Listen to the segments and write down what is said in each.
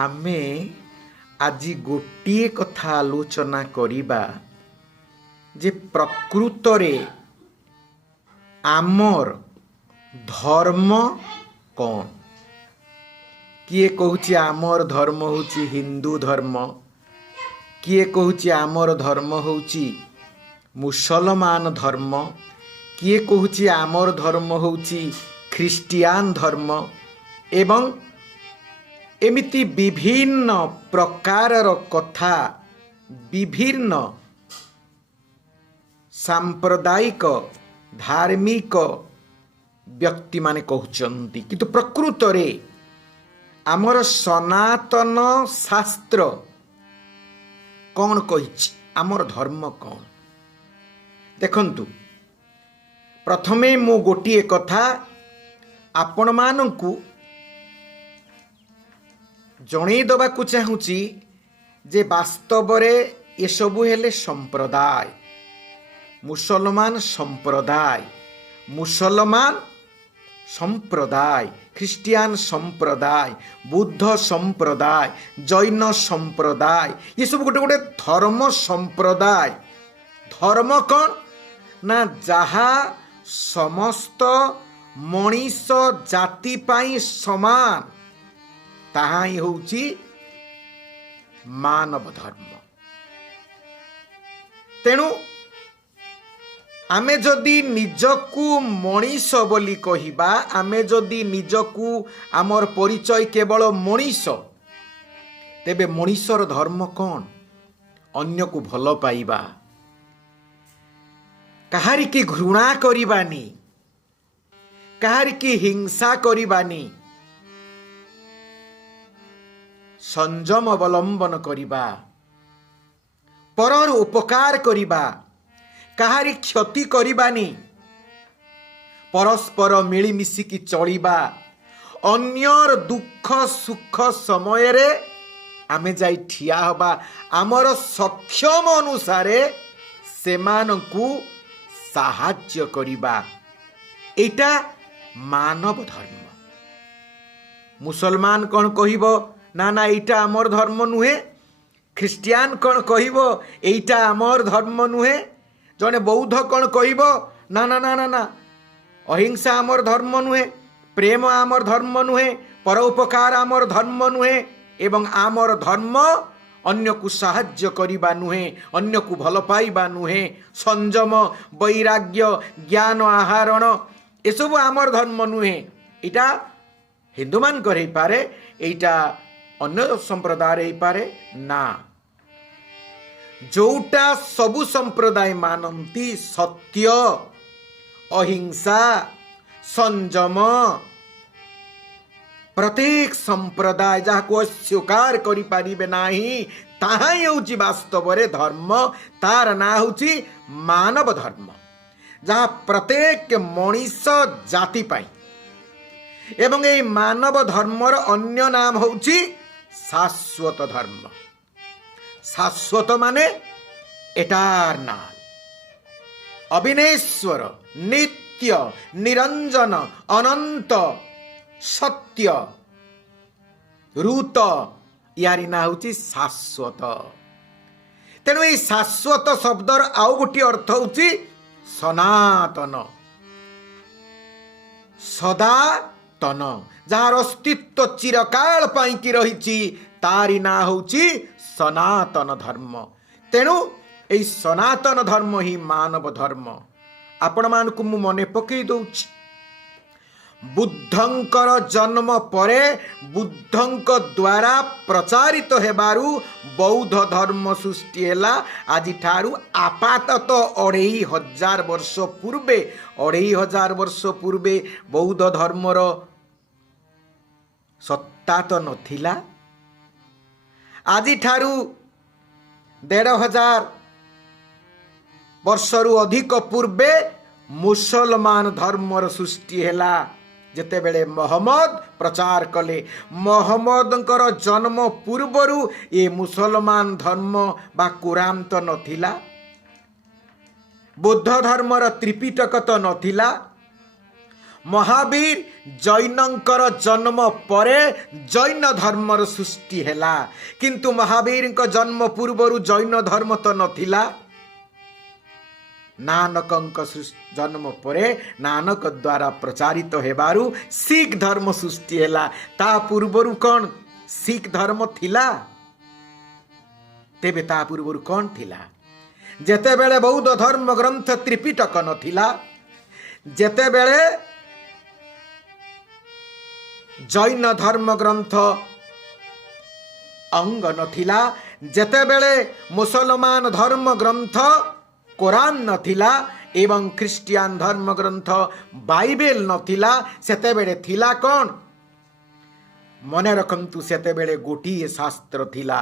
आमे आज गोटे कथा आलोचना करिबा जे प्रकृत रे आमर धर्म कौन। किए कहूची आमर धर्म होची हिंदू धर्म, किए कहूची आमर धर्म होची मुसलमान धर्म, किए कहूची आमर धर्म होची ख्रिस्टियान धर्म एवं एमिति विभिन्न प्रकारर कथा विभिन्न सांप्रदायिक धार्मिक व्यक्ति माने कहउचंती, किंतु प्रकृत रे आमर सनातन शास्त्र कौन कहिछि, आमर धर्म कौन। देखंतु प्रथमे मु गोटिए कथा आपण मानंकु जणै दबाकु चाहूची जे वास्तव रे ये सबु हेले संप्रदाय, मुसलमान संप्रदाय, मुसलमान संप्रदाय, ख्रिस्टियान संप्रदाय, बुद्ध संप्रदाय, जैन संप्रदाय, ये सब गोटे गोटे धर्म संप्रदाय। धर्म कौन ना जहा समस्त मनीष जाति पाई समान ताहा ही होउची मानव धर्म। तेणु आमे जदि निजकू मनीष बोली कहिबा, आमे जदि निजकू आमर परिचय केवल मनीष, तेबे मनीषर धर्म कौन। अन्य को भल पाइबा, कहारी की घृणा करिबानी, कहारी की हिंसा करिबानी, संयम अवलंबन करिबा, परर उपकार करिबा, कहारी क्षति करिबानी, परस्पर मिलिमिशिकी चलिबा, अन्यर दुख सुख समय रे आमे जाई ठिया हबा, आमर सक्षम अनुसारे सेमानकू साहाଯ୍ୟ करिबा, एटा मानव धर्म। मुसलमान कौन कहिबो ना ना एटा आमर धर्म नुहे, ख्रिस्टियान कौन कहिबो एटा आमर धर्म नुहे, जने बौद्ध कौन कहिबो ना ना ना ना ना अहिंसा आमर धर्म नुहे, प्रेम आमर धर्म नुहे, परोपकार आमर धर्म नुहे, एवं आमर धर्म अन्य को साहाଯ୍ୟ करिबा नुहे, अन्य को भल पाइबा नुहे, संयम वैराग्य ज्ञान आहरण ए सब आमर धर्म नुहे। इटा हिंदू मान करे पारे, एटा अन्य संप्रदाय रे पारे ना। जोटा सबु संप्रदाय मानंती सत्य अहिंसा संयम, प्रत्येक संप्रदाय जहाँ को स्वीकार करि पारिबे नाही ताहा हेउची वास्तव रे धर्म, तार ना होची मानव धर्म, जहाँ प्रत्येक मनीष जाति पाई एवं ए मानव धर्मर अन्य नाम होची शाश्वत धर्म। शाश्वत माने एटार्नाल, अविनेश्वर, नित्य, निरंजन, अनंत, सत्य, ऋत, यारी ना होची शाश्वत। तेणु ये शाश्वत शब्दर आउ गोटे अर्थ होची सनातन, सदातन, जार अस्तित्व चिरकाल पाई की रहिची तारी ना होची सनातन धर्म। तेणु एई सनातन धर्म ही मानव धर्म। आपण मानकु मु मने पकई दउछि, बुद्धंकर जन्म परे बुद्धंक द्वारा प्रचारित हेबारु बौद्ध धर्म सृष्टि हेला। आज ठारू आपातत 2500 वर्ष पूर्वे, 2500 वर्ष पूर्वे बौद्ध धर्मर सत्ता तो नथिला। आज ठारू 1500 वर्षरु अधिक पूर्वे मुसलमान धर्मर सृष्टि हेला। जेतेबेले मोहम्मद प्रचार कले, मोहम्मदंकर जन्म पूर्वरु ये मुसलमान धर्म बा कुरान तो नथिला, बुद्ध धर्मर त्रिपिटक तो नथिला, महावीर जैनंकर जन्म परे जैन धर्मर सृष्टि हैला किंतु महावीर जन्म पूर्वर जैन धर्म तो नथिला। नानक जन्म परे नानक द्वारा प्रचारित हेबारु सिख धर्म सृष्टि हैला। ता पूर्वर कौन सिख धर्म थिला? तेबे ता पूर्वर कौन थिला? जेते बेले बौद्ध धर्म ग्रंथ त्रिपिटक नथिला, जेते बेले जैन धर्म ग्रंथ अंग नथिला, जेते बेले मुसलमान धर्म ग्रंथ कुरान नथिला एवं ख्रिस्टियान धर्म ग्रंथ बाइबल नथिला, सेते बेले थिला कौन? मने रखंतु सेते बेले गोटिए शास्त्र थिला।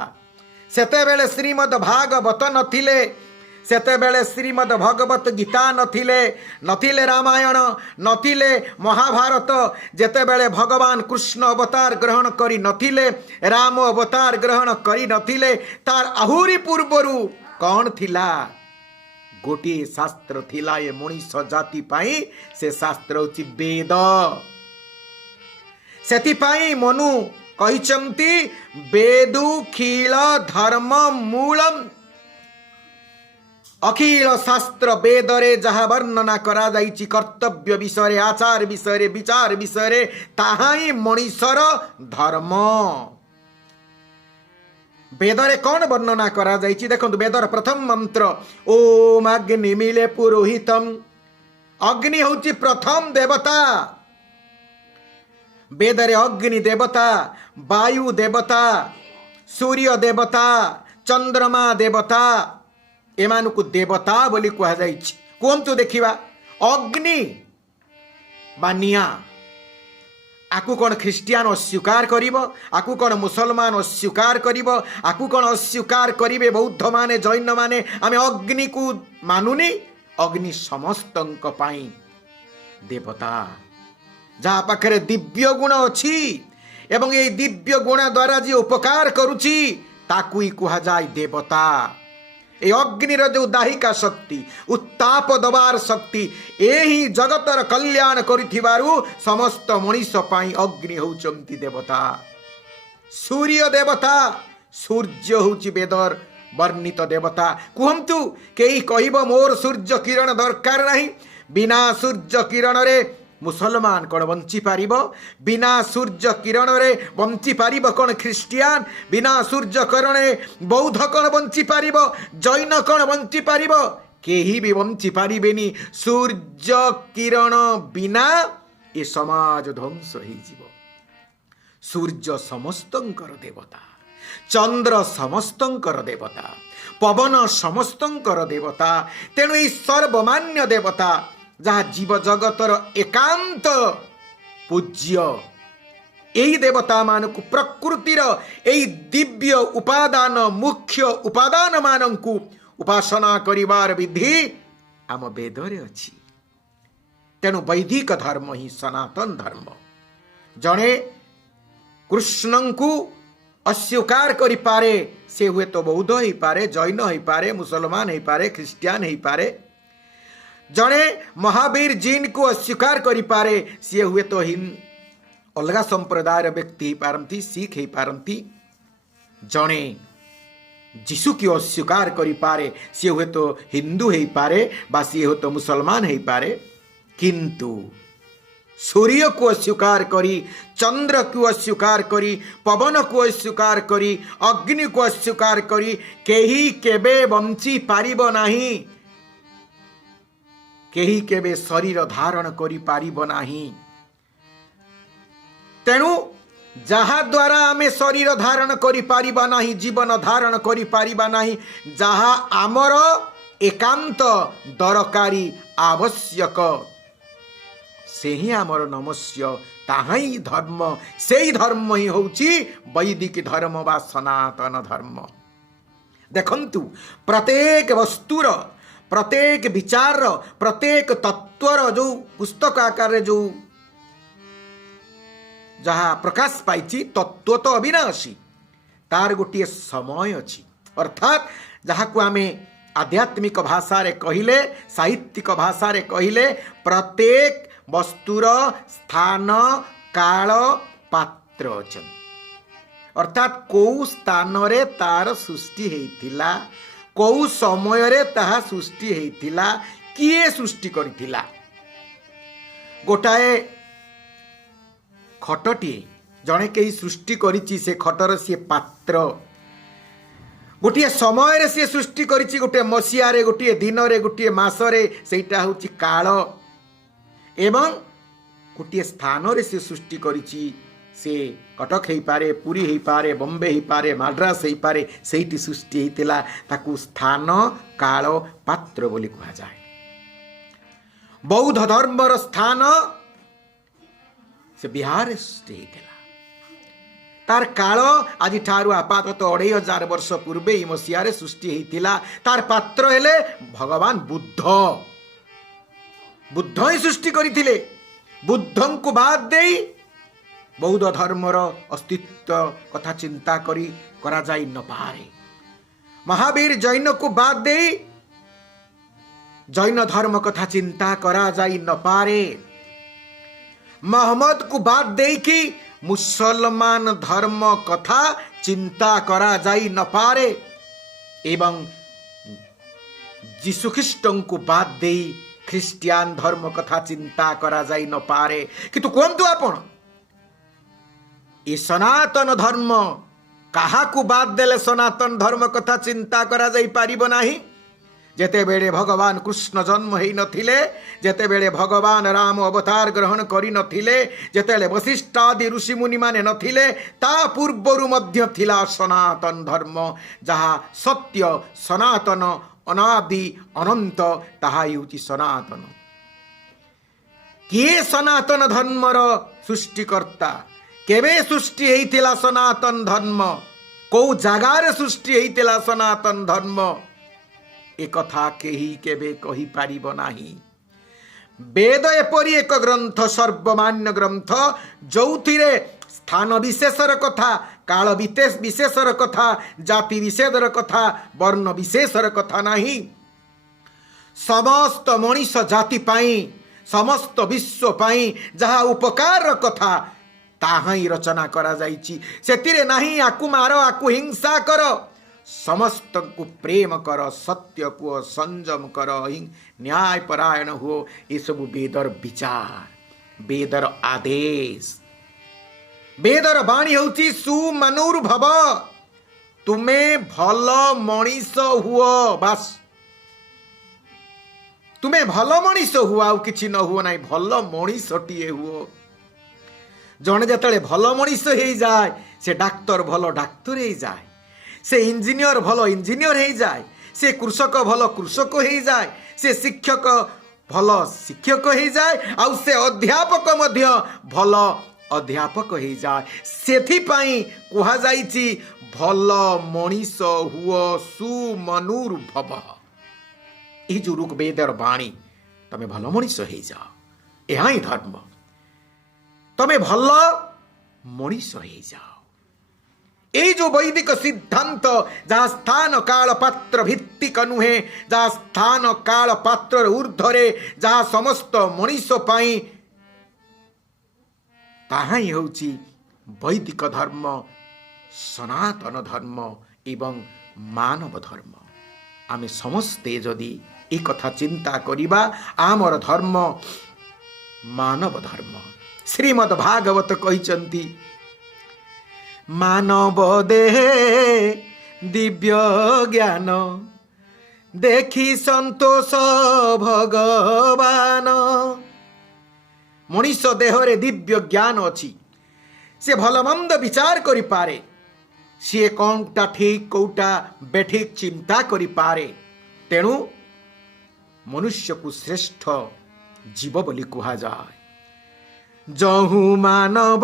सेते बेले श्रीमद् भागवत नथिले, सेते बेले श्रीमद् भगवत गीता नथिले, नथिले रामायण, नथिले महाभारत। जेते बेले भगवान कृष्ण अवतार ग्रहण करी नथिले, राम अवतार ग्रहण करी नथिले, तार आहुरी पूर्वरु कौन थिला? गोटिए शास्त्र थिला। ये मनीष जाति पाई से शास्त्र होची वेद। सेतिपाई मनु कहिचंती वेदुखिल धर्म मूलम। अखिल शास्त्र वेदरे जहाँ वर्णना करा जाइछि कर्तव्य विषय, आचार विषय, विचार विषय, ताहाई मनीषर धर्म। वेदरे कौन वर्णना करा जाइछि? देखंतु वेदर प्रथम मंत्र ओम अग्नि मिले पुरोहितम। अग्नि होछि प्रथम देवता। वेदरे अग्नि देवता, वायु देवता, सूर्य देवता, चंद्रमा देवता, एमानकु देवता बोली कहा जाइछि। कोंतु देखिबा अग्नि बा निया, आकु कौन ख्रिस्टियान अस्वीकार करिवो? आकु कौन मुसलमान अस्वीकार करिवो? आकु कौन अस्वीकार करिवे बौद्ध माने, जैन माने? आमे अग्नि को मानुनी। अग्नि समस्तंक पाई देवता, जहाँ पाखरे दिव्य गुण अछि एवं ये दिव्य गुण द्वारा जी उपकार करुछि ताकू ही कुहा जाय देवता। ए अग्निर जो दाहिका शक्ति, उत्ताप दबार शक्ति, एही जगतर कल्याण करिथिबारु समस्त मनीष पाई अग्नि होचंती देवता। सूर्य देवता, सूर्य होची वेदर वर्णित देवता। कुहंतु केही कहिबो मोर सूर्य किरण दरकार नहीं, बिना सूर्य किरण रे मुसलमान कौन बंची पारिबो? बिना सूर्य किरण रे बंची पारिबो कौन ख्रिस्टियान? बिना सूर्य किरण रे बौद्ध कौन बंची पारिबो? जैन कौन बंची पारिबो? केही भी बंची पारिबेनी। सूर्य किरण बिना ए समाज ध्वंस हो जीवो। सूर्य समस्तंकर देवता, चंद्र समस्तंकर देवता, पवन समस्तंकर देवता। तेणु ई सर्वमान्य देवता जहाँ जीव जगतर एकांत पूज्य, यही देवता मानकु प्रकृतिर यही दिव्य उपादान, मुख्य उपादान मानकु उपासना करिवार विधि आम वेदरे अछि। तेणु वैदिक धर्म ही सनातन धर्म। जणे कृष्णंकु अस्वीकार करि पारे, से हुए तो बौद्ध ही पारे, जैन ही पारे, मुसलमान ही पारे, ख्रिस्टियान ही पारे। जणे महावीर जीन को अस्वीकार करि पारे, सी हुए तो अलगा संप्रदायर व्यक्ति ही पारंती, सिख ही पारंती। जणे जीशु की अस्वीकार करि पारे, सी हुए तो हिंदू ही पारे, बा सी हो तो मुसलमान ही पारे। किंतु सूर्य को अस्वीकार करी, चंद्र को अस्वीकार करी, पवन को अस्वीकार करी, अग्नि को अस्वीकार करी केही केबे बंची पारिब नाही, केही केबे शरीर धारण करी पारिब नाही। तेणु जहा द्वारा आमे शरीर धारण करी पारिबा नाही, जीवन धारण करी पारिबा नाही, जहा आमर एकांत दरकारी आवश्यक, से ही आमर नमस्य, ताहाई धर्म, से ही धर्म ही होची वैदिक धर्म वा सनातन धर्म। देखंतु प्रत्येक वस्तुर, प्रत्येक विचार, प्रत्येक तत्वर जो पुस्तक आकार जो जहाँ प्रकाश पाई तत्व तो अविनाशी, तार गोटे समय अच्छी। अर्थात जहाँ को आमे आध्यात्मिक भाषा रे कहिले, साहित्यिक भाषा रे कहिले, प्रत्येक वस्तुर स्थान काल पात्र अछन अर्थात कौ स्थान रे तार सृष्टि हेतिला कौ समय रे ताहा सृष्टि हेतिला किए सृष्टि करिथिला। गोटाए खटटी जड़े कहीं सृष्टि करिछि से खटर सी पात्र गोटे समय सी सृष्टि करिछि गोटे मसीह रे गोटे दिन रे गोटे मास रे सेटा होछि काल एवं गोटे स्थान रे से सृष्टि करिछि से कटक हो पारे पुरी हो पारे बॉम्बे हो पारे मद्रास हो पारे सेठी सृष्टि हेतिला ताकू स्थान काल पात्र बोली कहा जाए। बौद्ध धर्मर स्थान से बिहार सृष्टि हेतिला तार काल आज ठारू आपातत 2500 वर्ष पूर्वे ही मसीह सृष्टि हेतिला तार पात्र हेले भगवान बुद्ध बुद्ध ही सृष्टि करथिले। बुद्धं को बाद देई बौद्ध धर्मर अस्तित्व कथा चिंता करा जाई न पारे। महावीर जैन को बाद देई जैन धर्म कथा चिंता करा जाई न पारे। मोहम्मद को बाद देई कि मुसलमान धर्म कथा चिंता करा जाई न पारे एवं जीशु ख्रीष्टन को बाद देई ख्रिस्टियान धर्म कथा चिंता करा जाई न पारे। किंतु कहतु आपण ये सनातन धर्म कहा को बाद देले सनातन धर्म कथा चिंता करा जाई पारिबो नाही। जेते बेले भगवान कृष्ण जन्म हेई नथिले जेते बेले भगवान राम अवतार ग्रहण करी नथिले जेतेले वशिष्ठ आदि ऋषि मुनि माने नथिले ता पूर्वरु मध्य थिला सनातन धर्म जहा सत्य सनातन अनादि अनंत ताहा हेउची सनातन। किए सनातन धर्मर सृष्टिकर्ता केबे सृष्टि हेइथिला सनातन धर्म को जगार सृष्टि हेइथिला सनातन धर्म एक कथा केही केबे कहि पारिबो नाही। वेद एपरि एक ग्रंथ सर्वमान्य ग्रंथ जोथिरे स्थान विशेषर कथा काल विशेषर कथा जाति विशेषर कथा वर्ण विशेषर कथा नाही। समस्त मनीष जाति पाई समस्त विश्व पाई जहा उपकार कथा ताहा ही रचना करा जाइछि। सेतिरे नाही आकु मार आकु हिंसा कर समस्त को प्रेम कर सत्य को संयम कर न्याय परायण हो ये सब वेदर विचार वेदर आदेश। वेदर बाणी होची सुमनुर्भव तुमे भल मनीष हुओ बस तुमे भल मनीष हुआ आउ किछि न हुओ नाही भल मनीषटीए हुओ। जने जतले भल मनीष हो जाए से डाक्तर भल डाक्तर हो जाए से इंजीनियर भल इंजीनियर हो जाए से कृषक भल कृषक हो जाए से शिक्षक भल शिक्षक हो जाए आउ से अध्यापक मध्य भल अध्यापक हो जाए। सेथिपाई कुहा जाइछि भल मनीष हुओ सुमनुर्भव। ई जो ऋग्वेदर बाणी तमे भल मनीष हो जाओ यह ही धर्म तमे भल मनीष हो जाओ। ये जो वैदिक सिद्धांत जहाँ स्थान काल पात्र भित्तिक नुहे जहाँ स्थान काल पात्र ऊर्ध्वरे जहाँ समस्त मनीष पाई ताहा ही होची वैदिक धर्म सनातन धर्म एवं मानव धर्म। आमे समस्ते जदि एक कथा चिंता करिबा आमर धर्म मानव धर्म। श्रीमद् भागवत कहिचंती मानव देहे दिव्य ज्ञान देखी संतोष भगवान। मनीष देहरे दिव्य ज्ञान अच्छी से भल मंद विचार करि पारे सी कौनटा ठीक कौटा बेठिक चिंता करि पारे। तेणु मनुष्य को श्रेष्ठ जीव बोली कहा जाए। जहु मानव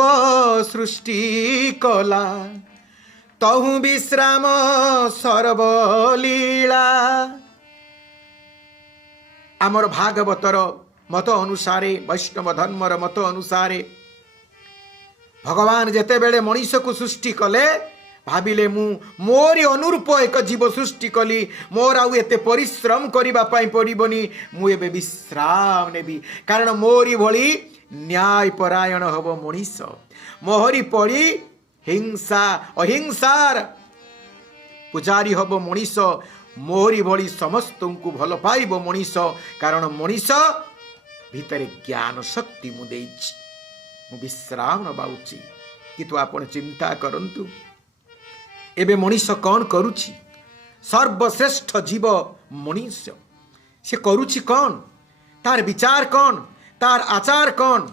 सृष्टि कला तहु विश्राम सर्वलीला। आमर भागवतर मत अनुसारे वैष्णव धर्मर मत अनुसारे भगवान जेते बेले मनीष को सृष्टि कले भाविले मु मोरी अनुरूप एक जीव सृष्टि कली मोर आउ एते परिश्रम करिबा पई पड़िबनी मु एबे विश्राम नेबी कारण मोरी भली न्याय परायण हब मनीष मोहरी पड़ी हिंसा अहिंसार पुजारी हब मनीष मोहरी भली समस्त को भल पाइब मनीष कारण मनीष भितरे ज्ञान शक्ति मु देइछि मु विश्राम नबाउछि किंतु आपण चिंता करंतु एबे मनीष कौन करुछि सर्वश्रेष्ठ जीव मनीष से करुछि कौन तार विचार कौन तार आचार कौन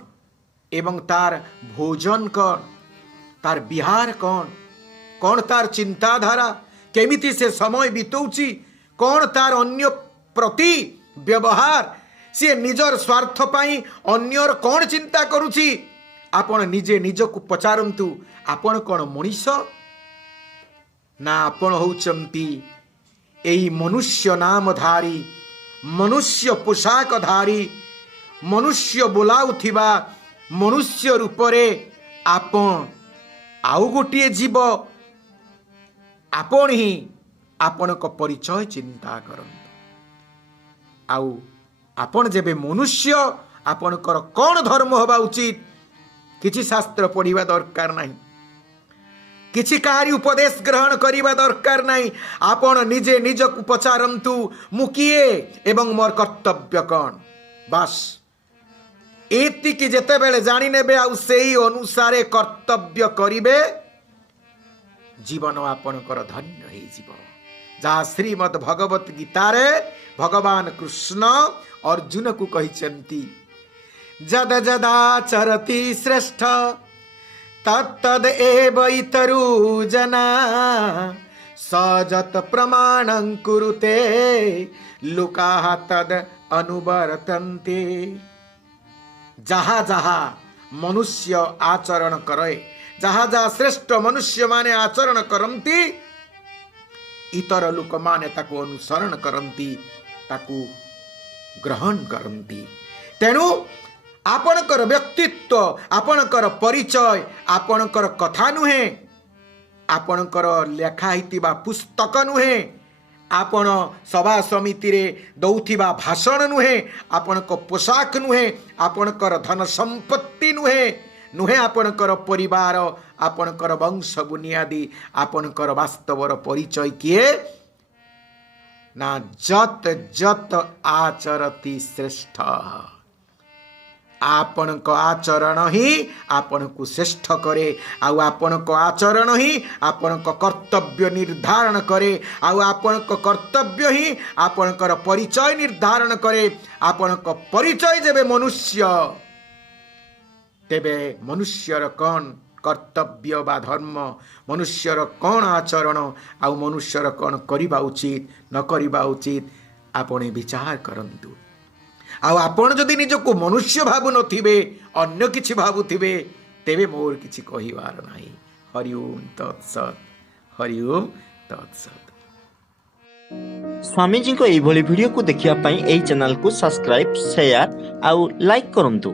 एवं तार भोजन कौन तार विहार कौन कौन तार चिंताधारा केमिति से समय बितौछि कौन तार अन्य प्रति व्यवहार सी निजर स्वार्थ पाई अन्यर कौन चिंता करुछि आपण निजे निजकु पचारंतु आपण कौन मनीष ना आपण होउचंती एई मनुष्य नामधारी मनुष्य पोशाकधारी मनुष्य बोलाउथिबा मनुष्य रूपरे आपण आउ गोटे जीव आपण ही आपण को परिचय चिंता करंतु आउ आपण जेबे मनुष्य आपणकर कौन धर्म होबा उचित किछि शास्त्र पढ़िबा दरकार नहीं किछि कार्य उपदेश ग्रहण करिबा दरकार नहीं आपण निजे निजकु पचारंतु मु किए एवं मोर कर्तव्य कौन बस एतिकी जेते बेले जानि नेबे आउ सेही अनुसारे कर्तव्य करिबे जीवन आपणकर धन्य हे जीव जहाँ श्रीमद् भगवत गीतारे भगवान कृष्ण अर्जुन को कहिचंती जद जदाचरति श्रेष्ठ तत्तद एव इतरू जना सजत प्रमाणं कुरुते लोकाः तद अनुवर्तन्ते जहाँ जहाँ मनुष्य आचरण करे जहाँ जहाँ श्रेष्ठ मनुष्य माने आचरण करंती इतर लोक माने ताकू अनुसरण करंती ताकू ग्रहण करंती तेणु आपणकर व्यक्तित्व आपणकर परिचय आपणकर कथा नुहे आपणकर लेखा हितिबा पुस्तक नुहे आपण सभा समिति रे दौथिबा भाषण नुहे आपणक पोशाक नुहे आपणकर धन संपत्ति नुहे नुहे आपणकर परिवार आपणकर वंश बुनियादी आपणकर वास्तवर परिचय किए ना जत जत आचरति श्रेष्ठ आपण को आचरण ही आपण को श्रेष्ठ करे आउ आपण को आचरण ही आपण को कर्तव्य निर्धारण करे आउ आपण को कर्तव्य ही आपणकर परिचय निर्धारण करे आपण को परिचय जेबे मनुष्य तेबे मनुष्यर कौन कर्तव्य बा धर्म मनुष्यर कौन आचरण आउ मनुष्यर कौन करिबा उचित न करिबा उचित आपणे विचार करंतु आउ आपण जदि निजको मनुष्य भाबु नथिबे अन्य किछि भाबुथिबे तेबे मोर किछि कहिवार नाही हरि ओम तत्सत हरि ओम तत्सत। स्वामी जी को एई भली वीडियो को देखिया पई एई चैनल को सब्सक्राइब शेयर आउ लाइक करंतु।